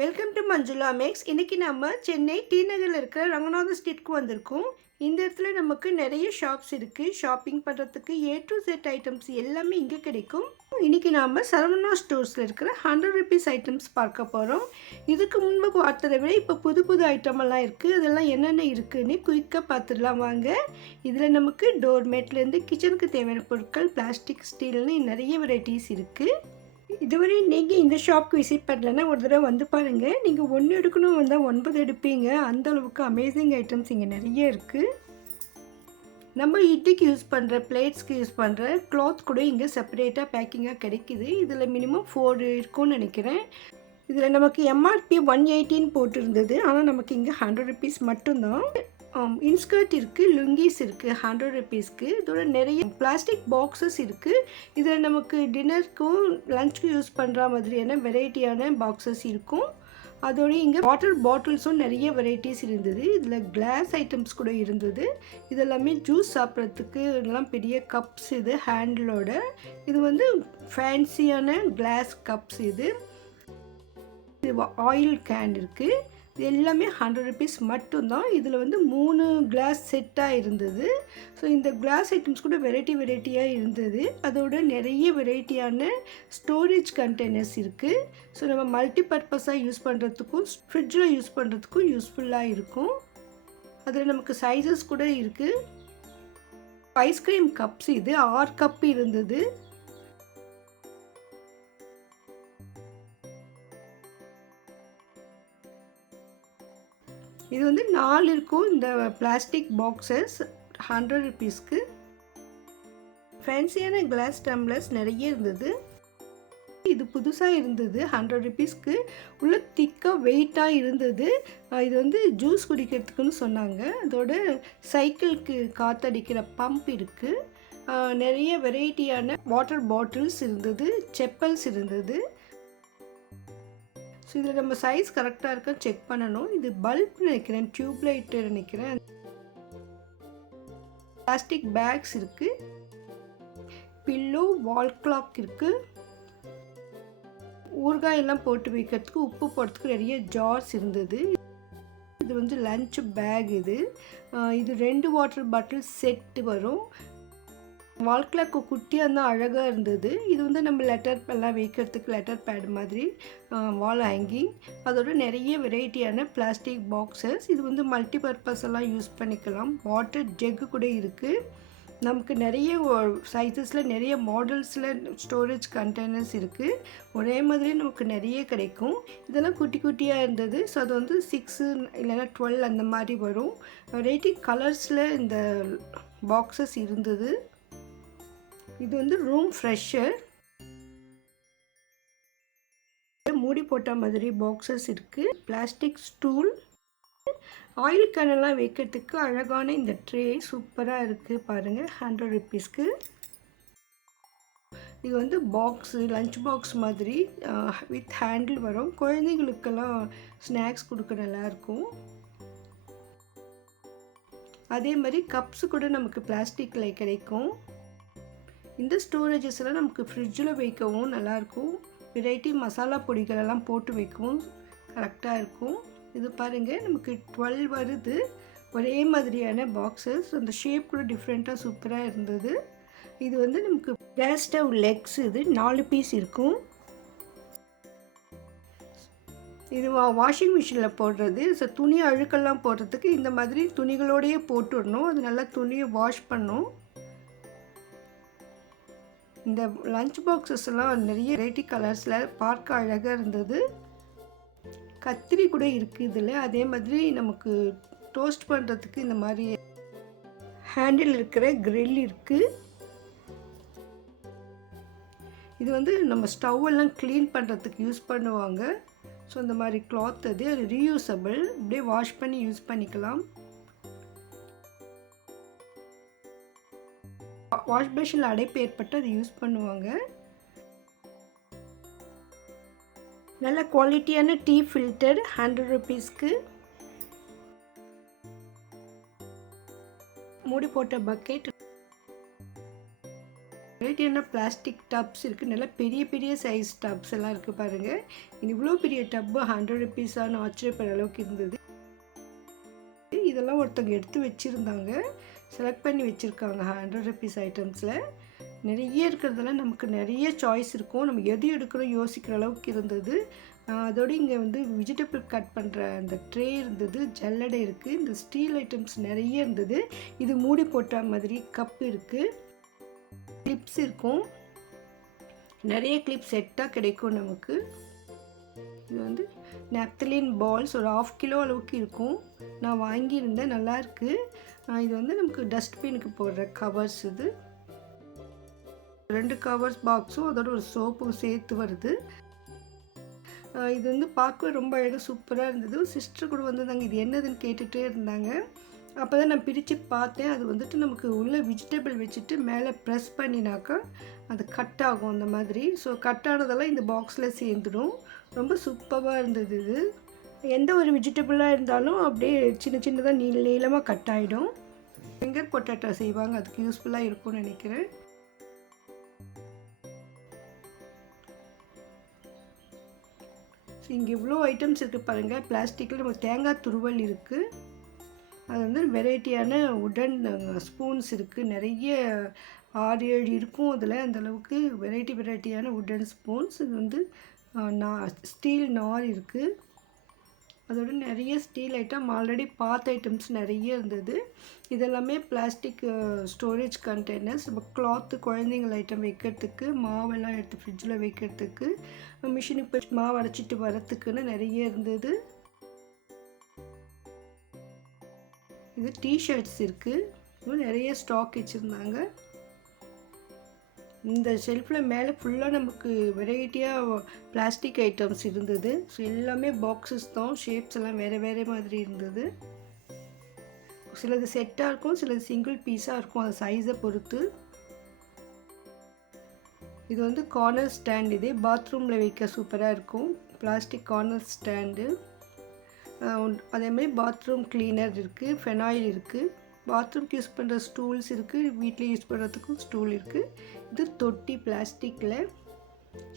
Welcome to Manjula maths. இன்றைக்கி நம்ம Chennai D நகரில் இருக்கிற ரங்கநாத ஸ்ட்ரீட்க்கு வந்திருக்கோம். இந்த இடத்துல நமக்கு நிறைய ஷாப்ஸ் இருக்குது. ஷாப்பிங் பண்ணுறதுக்கு ஏ டு செட் ஐட்டம்ஸ் எல்லாமே இங்கே கிடைக்கும். இன்றைக்கி நாம் சரவணா ஸ்டோர்ஸில் இருக்கிற 100 ருபீஸ் ஐட்டம்ஸ் பார்க்க போகிறோம். இதுக்கு முன்பு பார்த்ததை விட இப்போ புது புது ஐட்டமெல்லாம் இருக்குது. அதெல்லாம் என்னென்ன இருக்குதுன்னு குயிக்காக பார்த்துடலாம் வாங்க. இதில் நமக்கு டோர்மேட்லேருந்து கிச்சனுக்கு தேவையான பொருட்கள், பிளாஸ்டிக், ஸ்டீல்னு நிறைய வெரைட்டிஸ் இருக்குது. இதுவரை நீங்கள் இந்த ஷாப்க்கு விசிட் பண்ணலன்னா ஒரு தடவை வந்து பாருங்கள். நீங்கள் ஒன்று எடுக்கணும் வந்தால் 9 எடுப்பீங்க. அந்தளவுக்கு அமேசிங் ஐட்டம்ஸ் இங்கே நிறைய இருக்குது. நம்ம இட்லிக்கு யூஸ் பண்ணுற, பிளேட்ஸ்க்கு யூஸ் பண்ணுற கிளாத் கூட இங்கே செப்பரேட்டாக பேக்கிங்காக கிடைக்கிது. இதில் மினிமம் 4 இருக்கும்னு நினைக்கிறேன். இதில் நமக்கு எம்ஆர்பி 118 போட்டிருந்தது. ஆனால் நமக்கு இங்கே 100 ருபீஸ் மட்டும்தான். இன்ஸ்கர்ட் இருக்குது, லுங்கீஸ் இருக்குது 100 ருபீஸ்க்கு. இதோட நிறைய பிளாஸ்டிக் பாக்ஸஸ் இருக்குது. இதில் நமக்கு டின்னருக்கும் லஞ்சுக்கும் யூஸ் பண்ணுற மாதிரியான வெரைட்டியான பாக்ஸஸ் இருக்கும். அதோடு இங்கே வாட்டர் பாட்டில்ஸும் நிறைய வெரைட்டிஸ் இருந்தது. இதில் கிளாஸ் ஐட்டம்ஸ் கூட இருந்தது. இதெல்லாமே ஜூஸ் சாப்பிட்றதுக்கு இதெல்லாம் பெரிய கப்ஸ். இது ஹேண்டிலோட. இது வந்து ஃபேன்சியான கிளாஸ் கப்ஸ். இது ஆயில் கேன் இருக்குது. இது எல்லாமே 100 ருபீஸ் மட்டும்தான். இதில் வந்து 3 கிளாஸ் செட்டாக இருந்தது. ஸோ இந்த கிளாஸ் ஐட்டம்ஸ் கூட வெரைட்டியாக இருந்தது. அதோட நிறைய வெரைட்டியான ஸ்டோரேஜ் கண்டெய்னர்ஸ் இருக்குது. ஸோ நம்ம மல்டி பர்பஸாக யூஸ் பண்ணுறதுக்கும் ஃப்ரிட்ஜில் யூஸ் பண்ணுறதுக்கும் யூஸ்ஃபுல்லாக இருக்கும். அதில் நமக்கு சைஸஸ் கூட இருக்குது. ஐஸ்கிரீம் கப்ஸ் இது 6 கப் இருந்தது. இது வந்து 4 இருக்கும். இந்த பிளாஸ்டிக் பாக்ஸஸ் 100 ருபீஸ்க்கு. ஃபேன்சியான கிளாஸ் டம்ளர்ஸ் நிறைய இருந்தது. இது புதுசாக இருந்தது 100 ருபீஸ்க்கு. உள்ள திக்காக வெயிட்டாக இருந்தது. இது வந்து ஜூஸ் குடிக்கிறதுக்குன்னு சொன்னாங்க. அதோட சைக்கிளுக்கு காற்றடிக்கிற பம்ப் இருக்குது. நிறைய வெரைட்டியான வாட்டர் பாட்டில்ஸ் இருந்தது. செப்பல்ஸ் இருந்தது. ஸோ இதில் நம்ம சைஸ் கரெக்டாக இருக்கான்னு செக் பண்ணணும். இது பல்ப் நினைக்கிறேன், டியூப் லைட்டு நினைக்கிறேன். பிளாஸ்டிக் பேக்ஸ் இருக்குது. பில்லோ, வால் கிளாக் இருக்குது. ஊறுகாயெல்லாம் போட்டு வைக்கிறதுக்கு, உப்பு போடுறதுக்கு நிறைய ஜார்ஸ் இருந்தது. இது வந்து லஞ்ச் பேக். இது 2 வாட்டர் பாட்டில் செட்டு வரும். வால் கிளாக்கு குட்டியாக இருந்தால் அழகாக இருந்தது. இது வந்து நம்ம லெட்டர் எல்லாம் வைக்கிறதுக்கு லெட்டர் பேட் மாதிரி வால் ஹேங்கிங். அதோட நிறைய வெரைட்டியான பிளாஸ்டிக் பாக்ஸஸ். இது வந்து மல்டி பர்பஸ் எல்லாம் யூஸ் பண்ணிக்கலாம். வாட்டர் ஜெக்கு கூட இருக்குது. நமக்கு நிறைய சைஸஸில், நிறைய மாடல்ஸில் ஸ்டோரேஜ் கண்டெய்னர்ஸ் இருக்குது. ஒரே மாதிரி நமக்கு நிறைய கிடைக்கும். இதெல்லாம் குட்டி குட்டியாக இருந்தது. ஸோ அது வந்து 6 இல்லைன்னா 12 அந்த மாதிரி வரும். வெரைட்டி கலர்ஸில் இந்த பாக்ஸஸ் இருந்தது. இது வந்து ரூம் ஃப்ரெஷர். மூடி போட்ட மாதிரி பாக்ஸஸ் இருக்குது. Plastic stool. ஆயில் கேனெல்லாம் வைக்கிறதுக்கு அழகான இந்த ட்ரே சூப்பராக இருக்குது பாருங்கள். 100 ருபீஸ்க்கு. இது வந்து பாக்ஸு, லஞ்ச் பாக்ஸ் மாதிரி வித் ஹேண்டில் வரும். குழந்தைங்களுக்கெல்லாம் ஸ்நாக்ஸ் கொடுக்க நல்லாயிருக்கும். அதே மாதிரி கப்ஸு கூட நமக்கு பிளாஸ்டிக்கில் கிடைக்கும். இந்த ஸ்டோரேஜஸ் எல்லாம் நமக்கு ஃப்ரிட்ஜில் வைக்கவும் நல்லாயிருக்கும். வெரைட்டி மசாலா பொடிகளெல்லாம் போட்டு வைக்கவும் கரெக்டாக இருக்கும். இது பாருங்கள், நமக்கு 12 வருது. ஒரே மாதிரியான பாக்ஸஸ். அந்த ஷேப் கூட டிஃப்ரெண்ட்டாக சூப்பராக இருந்தது. இது வந்து நமக்கு கேஸ் ஸ்டவ் லெக்ஸ். இது 4 பீஸ் இருக்கும். இது வாஷிங் மிஷினில் போடுறது. ஸோ துணி அழுக்கெல்லாம் போடுறதுக்கு இந்த மாதிரி துணிகளோடையே போட்டுடணும். அது நல்லா துணியை வாஷ் பண்ணும். இந்த லஞ்ச் பாக்ஸஸ் எல்லாம் நிறைய வெரைட்டி கலர்ஸில் பார்க்க அழகாக இருந்தது. கத்திரி கூட இருக்குது இதில். அதே மாதிரி நமக்கு டோஸ்ட் பண்ணுறதுக்கு இந்த மாதிரி ஹேண்டில் இருக்கிற கிரில் இருக்குது. இது வந்து நம்ம ஸ்டவ் எல்லாம் க்ளீன் பண்ணுறதுக்கு யூஸ் பண்ணுவாங்க. ஸோ இந்த மாதிரி கிளாத் அது ரீயூசபிள். அப்படியே வாஷ் பண்ணி யூஸ் பண்ணிக்கலாம். வாஷ் பேஷனில் அடைப்பு ஏற்பட்டு அதை யூஸ் பண்ணுவாங்க. நல்ல குவாலிட்டியான டீ ஃபில்டர் 100 ருபீஸ்க்கு. மூடி போட்ட பக்கெட் வெரைட்டியான பிளாஸ்டிக் டப்ஸ் இருக்குது. நல்லா பெரிய பெரிய சைஸ் டப்ஸ் எல்லாம் இருக்குது பாருங்கள். இவ்வளோ பெரிய டப்பு 100 ருபீஸான்னு ஆச்சரியப்படுற அளவுக்கு இருந்தது. இதெல்லாம் ஒருத்தவங்க எடுத்து வச்சுருந்தாங்க, செலக்ட் பண்ணி வச்சுருக்காங்க 100 ருபீஸ் ஐட்டம்ஸில். நிறைய இருக்கிறதெல்லாம் நமக்கு நிறைய சாய்ஸ் இருக்கும், நம்ம எது எடுக்கிறோம் யோசிக்கிற அளவுக்கு இருந்தது. அதோடு இங்கே வந்து வெஜிடபிள் கட் பண்ணுற அந்த ட்ரே இருந்தது, ஜல்லடை இருக்குது, இந்த ஸ்டீல் ஐட்டம்ஸ் நிறைய இருந்தது. இது மூடி போட்ட மாதிரி கப் இருக்குது, கிளிப்ஸ் இருக்கும், நிறைய கிளிப் செட்டாக கிடைக்கும் நமக்கு. இது வந்து நெப்தலின் பால்ஸ் ஒரு 1/2 கிலோ அளவுக்கு இருக்கும், நான் வாங்கியிருந்தேன், நல்லாயிருக்கு. இது வந்து நமக்கு டஸ்ட்பினுக்கு போடுற கவர்ஸ். இது 2 கவர்ஸ் பாக்ஸும் அதோட ஒரு சோப்பும் சேர்த்து வருது. இது வந்து பார்க்கவே ரொம்ப அழகாக சூப்பராக இருந்தது. சிஸ்டர் கூட வந்திருந்தாங்க, இது என்னதுன்னு கேட்டுகிட்டே இருந்தாங்க. அப்போ தான் நான் பிரித்து பார்த்தேன். அது வந்துட்டு நமக்கு உள்ளே வெஜிடபிள் வச்சுட்டு மேலே ப்ரெஸ் பண்ணினாக்கா அது கட் ஆகும் அந்த மாதிரி. ஸோ கட் ஆனதெல்லாம் இந்த பாக்ஸில் சேர்ந்துடும். ரொம்ப சூப்பராக இருந்தது. இது எந்த ஒரு வெஜிடபிளாக இருந்தாலும் அப்படியே சின்ன சின்னதாக நீளமாக கட் ஆகிடும். ஃபிங்கர் பொட்டேட்டோ செய்வாங்க, அதுக்கு யூஸ்ஃபுல்லாக இருக்கும்னு நினைக்கிறேன். ஸோ இங்கே இவ்வளோ ஐட்டம்ஸ் இருக்குது பாருங்கள். பிளாஸ்டிக்கில் நம்ம தேங்காய் துருவல் இருக்குது, அது வந்து வெரைட்டியான உடன் ஸ்பூன்ஸ் இருக்குது, நிறைய 6-7 இருக்கும் அதில். அந்தளவுக்கு வெரைட்டியான உடன் ஸ்பூன்ஸ். இது வந்து ஸ்டீல் நார் இருக்குது, அதோட நிறைய ஸ்டீல் ஐட்டம் ஆல்ரெடி பார்த்த ஐட்டம்ஸ் நிறைய இருந்தது. இதெல்லாமே பிளாஸ்டிக் ஸ்டோரேஜ் கண்டெய்னர்ஸ். இப்போ கிளாத்து குழந்தைங்கள் ஐட்டம் வைக்கிறதுக்கு, மாவெல்லாம் எடுத்து ஃப்ரிட்ஜில் வைக்கிறதுக்கு, மிஷினுக்கு போய் மாவு அரைச்சிட்டு வரத்துக்குன்னு நிறைய இருந்தது. இது டிஷர்ட்ஸ் இருக்குது, இன்னும் நிறைய ஸ்டாக் வச்சுருந்தாங்க. இந்த ஷெல்ஃபில் மேலே ஃபுல்லாக நமக்கு வெரைட்டியாக பிளாஸ்டிக் ஐட்டம்ஸ் இருந்தது. ஸோ எல்லாமே பாக்ஸஸ் தான், ஷேப்ஸ் எல்லாம் வேறு மாதிரி இருந்தது. சிலது செட்டாக இருக்கும், சிலது சிங்கிள் பீஸாக இருக்கும், அது சைஸை பொறுத்து. இது வந்து கார்னர் ஸ்டாண்ட், இது பாத்ரூமில் வைக்க சூப்பராக இருக்கும், பிளாஸ்டிக் கார்னர் ஸ்டாண்டு. அதேமாதிரி பாத்ரூம் கிளீனர் இருக்குது, ஃபெனாயில் இருக்குது, பாத்ரூம்க்கு யூஸ் பண்ணுற ஸ்டூல்ஸ் இருக்குது, வீட்டில் யூஸ் பண்ணுறதுக்கும் ஸ்டூல் இருக்குது. இது தொட்டி பிளாஸ்டிக்கில்,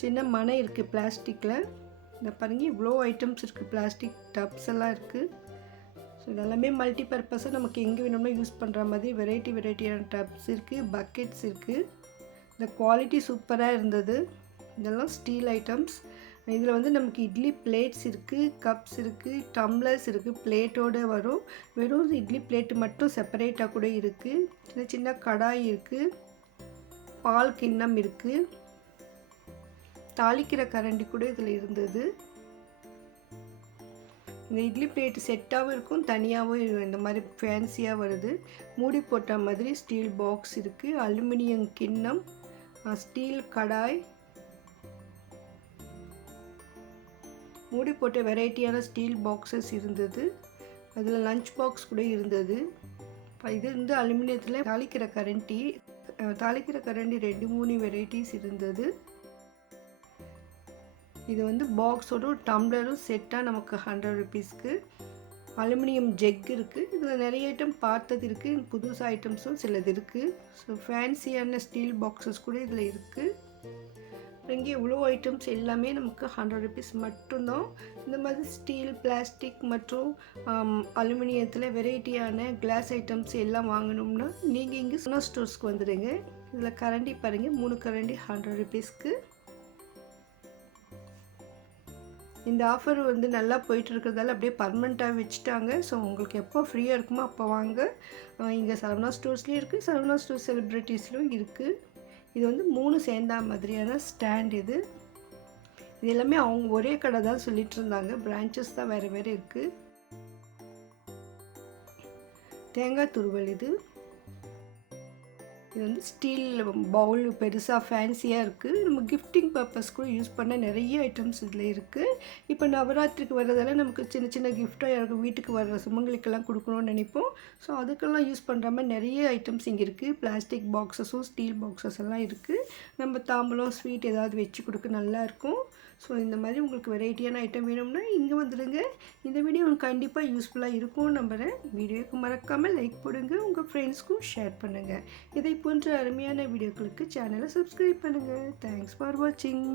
சின்ன மனை இருக்குது பிளாஸ்டிக்கில். இந்த பாருங்க இவ்வளோ ஐட்டம்ஸ் இருக்குது, பிளாஸ்டிக் டப்ஸ் எல்லாம் இருக்குது. ஸோ இதெல்லாமே மல்டி பர்பஸாக நமக்கு எங்கே வேணும்னா யூஸ் பண்ணுற மாதிரி வெரைட்டியான டப்ஸ் இருக்குது, பக்கெட்ஸ் இருக்குது. இந்த குவாலிட்டி சூப்பராக இருந்தது. இதெல்லாம் ஸ்டீல் ஐட்டம்ஸ். இதில் வந்து நமக்கு இட்லி பிளேட்ஸ் இருக்குது, கப்ஸ் இருக்குது, டம்ளர்ஸ் இருக்குது, பிளேட்டோடு வரும். வெறும் இட்லி பிளேட்டு மட்டும் செப்பரேட்டாக கூட இருக்குது. சின்ன கடாய் இருக்குது, பால் கிண்ணம் இருக்குது, தாளிக்கிற கரண்டி கூட இதில் இருந்தது. இந்த இட்லி பிளேட்டு செட்டாகவும் இருக்கும், தனியாகவும் இந்த மாதிரி ஃபேன்சியாக வருது. மூடி போட்ட மாதிரி ஸ்டீல் பாக்ஸ் இருக்குது, அலுமினியம் கிண்ணம், ஸ்டீல் கடாய், மூடி போட்ட வெரைட்டியான ஸ்டீல் பாக்ஸஸ் இருந்தது. அதில் லஞ்ச் பாக்ஸ் கூட இருந்தது. இது வந்து அலுமினியத்தில் தாளிக்கிற கரண்டி 2-3 வெரைட்டிஸ் இருந்தது. இது வந்து பாக்ஸோட டம்ளரும் செட்டாக நமக்கு 100 ருபீஸ்க்கு. அலுமினியம் ஜெக் இருக்குது. இதில் நிறைய ஐட்டம் பார்த்தது இருக்குது, புதுசு ஐட்டம்ஸும் சிலது இருக்குது. ஸோ ஃபேன்சியான ஸ்டீல் பாக்ஸஸ் கூட இதில் இருக்குது. இங்கே இவ்வளோ ஐட்டம்ஸ் எல்லாமே நமக்கு 100 ருபீஸ் மட்டும்தான். இந்த மாதிரி ஸ்டீல், பிளாஸ்டிக் மற்றும் அலுமினியத்தில் வெரைட்டியான கிளாஸ் ஐட்டம்ஸ் எல்லாம் வாங்கணும்னா நீங்கள் இங்கே சுனா ஸ்டோர்ஸ்க்கு வந்துடுங்க. இதில் கரண்டி பாருங்கள், 3 கரண்டி 100 ருபீஸ்க்கு. இந்த ஆஃபர் வந்து நல்லா போயிட்டு இருக்கிறதால அப்படியே பர்மனெண்ட்டாக வச்சுட்டாங்க. ஸோ உங்களுக்கு எப்போ ஃப்ரீயாக இருக்குமோ அப்போ வாங்க. இங்கே சரவணா ஸ்டோர்ஸ்லேயும் இருக்குது, சரவணா ஸ்டோர் செலிப்ரிட்டிஸ்லையும் இருக்குது. இது வந்து 3 சேர்ந்தா மாதிரியான ஸ்டாண்ட். இது எல்லாமே அவங்க ஒரே கடை தான் சொல்லிட்டு இருந்தாங்க, பிரான்ச்சஸ் தான் வேறு இருக்குது. தேங்காய் துருவல், இது வந்து ஸ்டீல் பவுல், பெருசாக ஃபேன்சியாக இருக்குது. நம்ம கிஃப்டிங் பர்பஸ் கூட யூஸ் பண்ண நிறைய ஐட்டம்ஸ் இதில் இருக்குது. இப்போ நவராத்திரிக்கு வர்றதால நமக்கு சின்ன கிஃப்டாக யாருக்கும் வீட்டுக்கு வர்ற சுமங்களுக்கெல்லாம் கொடுக்கணும்னு நினைப்போம். ஸோ அதுக்கெல்லாம் யூஸ் பண்ணுற மாதிரி நிறைய ஐட்டம்ஸ் இங்கே இருக்குது. பிளாஸ்டிக் பாக்ஸஸும் ஸ்டீல் பாக்ஸஸ் எல்லாம் இருக்குது. நம்ம தாம்பலம், ஸ்வீட் ஏதாவது வச்சு கொடுக்க நல்லாயிருக்கும். ஸோ இந்த மாதிரி உங்களுக்கு வெரைட்டியான ஐட்டம் வேணும்னா இங்கே வந்துடுங்க. இந்த வீடியோ உங்களுக்கு கண்டிப்பாக யூஸ்ஃபுல்லாக இருக்கும்னு நம்புகிறேன். வீடியோவுக்கு மறக்காமல் லைக் போடுங்க, உங்கள் ஃப்ரெண்ட்ஸ்க்கும் ஷேர் பண்ணுங்கள். இதை போன்ற அருமையான வீடியோக்களுக்கு சேனலை சப்ஸ்கிரைப் பண்ணுங்கள். தேங்க்ஸ் ஃபார் வாட்சிங்.